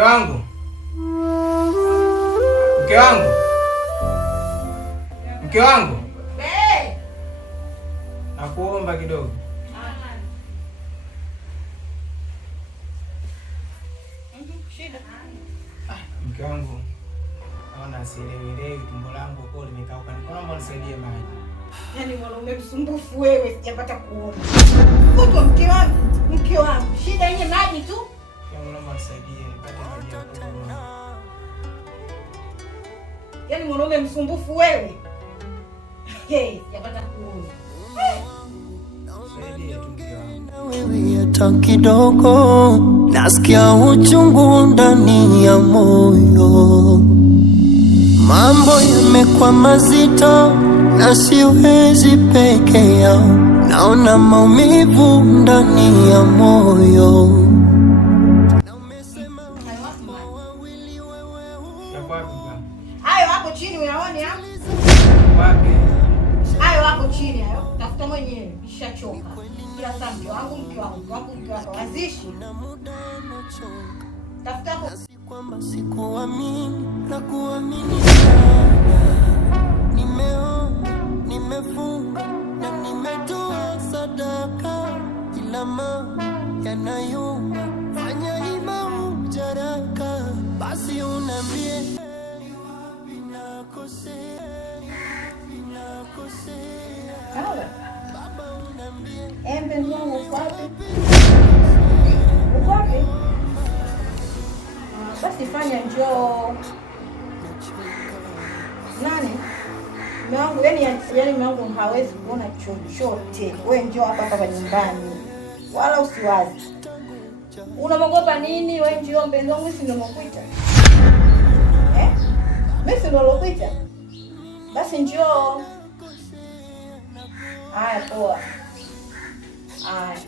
Mke wangu, mke wangu, mke wangu, nakuomba kidogo. Mke wangu, naona sielewelewi, tumbo langu kwa limekauka. Naomba unisaidie maji. Yaani mwanaume msumbufu wewe, sijapata kuona. Foto mke wangu, shida yenye maji tu. Naomba unisaidie nipate maji ya kunywa. Yaani mwanaume msumbufu wewe. Sijapata kuona. Saidie tu mke wangu. Wewe hata kidogo nasikia uchungu ndani ya moyo, mambo yamekuwa mazito na siwezi peke yao, naona maumivu ndani ya moyo. Hayo hapo chini unaona hapo? Wapi? Hayo hapo chini hayo. Tafuta mwenyewe, nishachoka. Kila saa mke wangu wazishi. Tafuta hapo. Kwamba sikuamini na kuamini sana. Nimeomba, nimefunga na nimetoa sadaka, ila mambo yanayuma, fanya ima ujaraka, basi unambie ni wapi nakosea, baba unambie Mpenzi wangu uko wapi? Uko wapi? Basi fanya njoo. Nani? Mume wangu yani mume wangu hawezi kuona chochote. Wewe njoo hapa nyumbani. Wala usiwazi. Unamwogopa nini? Wewe njoo mpenzi wangu, si ninakuita. Mimi si ninakuita. Basi njoo. Haya poa. Haya.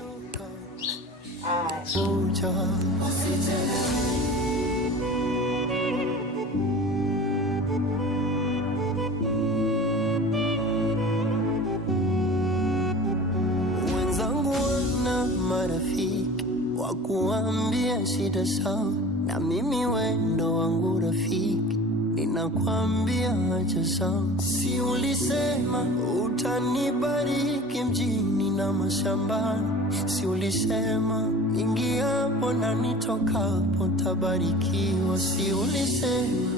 Wenzangu wana marafiki wa kuambia shida sawa, na mimi wendo wangu rafiki ninakwambia acha sawa. Si ulisema utanibariki mjini na mashambani, si ulisema ingiapo na nitokapo tabarikiwa, si ulisema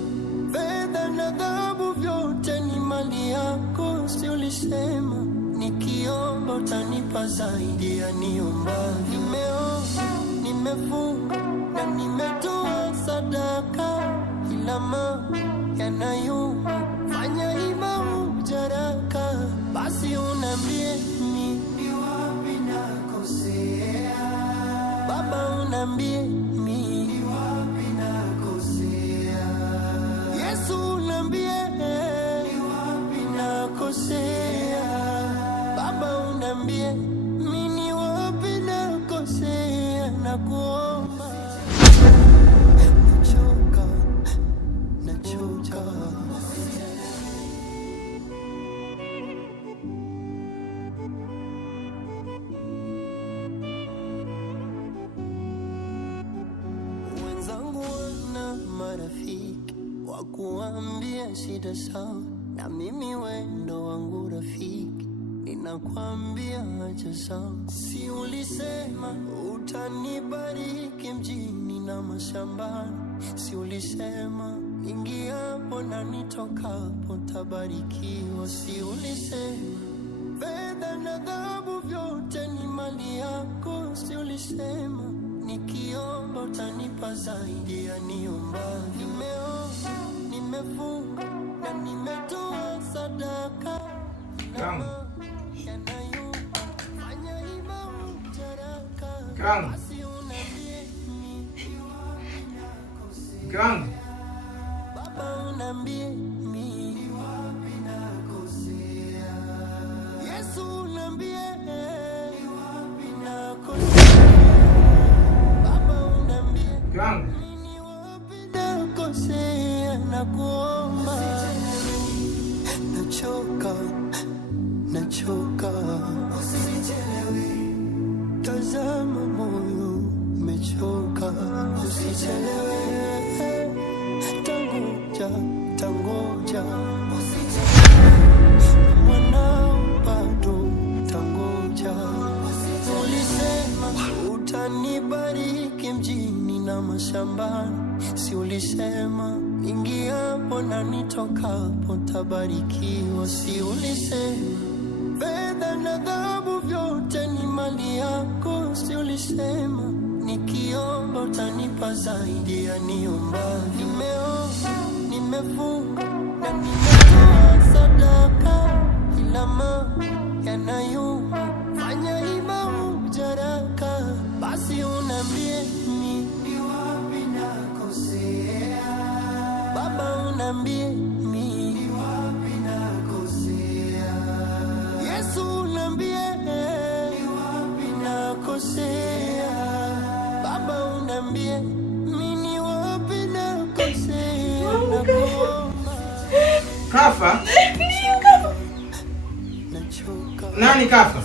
fedha na dhahabu vyote ni mali yako, si ulisema nikiomba utanipa zaidi ya niomba. Nimeomba, nimefunga na nimetoa sadaka, ila mambo yanayuma, fanya ima ujaraka, basi unambie ni wapi nakosea, baba unambie ni wapi nakosea, Yesu unambie ni wapi nakosea, baba unambie ni wapi nakosea, na kuomba nachoka. Wenzangu wana marafiki wa kuambia shida sawa, na mimi wendo wangu rafiki ninakwambia acha sawa. Si ulisema utanibariki mjini na mashambani, si ulisema ingiapo na nitokapo tabarikiwa, si ulisema fedha na dhahabu vyote ni mali yako, si ulisema nikiomba utanipa zaidi ya niomba. Nimeomba, nimefunga na nimetoa sadaka, Kangu. yanayuma, fanya ima ujaraka, Kangu. basi unambie ni wapi nakosea, Mke wangu. baba unambie ni wapi nakosea, Yesu unambie ni wapi nakosea, baba unambie Mke wangu. ni wapi nakosea, na kuomba nachoka, tazama moyo nachoka, usichelewe, tangoja, tangoja, mwanao bado tangoja. Ulisema utanibariki mjini na mashambani, si ulisema ingiapo na nitokapo tabarikiwa, si ulisema fedha na dhahabu vyote ni mali yako, si ulisema nikiomba utanipa zaidi ya niomba. Nimeomba, nimefunga na nimetoa sadaka, ila mambo yanayuma, fanya hima ujaraka, basi unambie ni wapi nakosea, Baba unambie ni wapi nakosea, Yesu unambie ni wapi nakosea, Baba unambie ni wapi nakosea, nakuomba. Kafa? Nani kafa?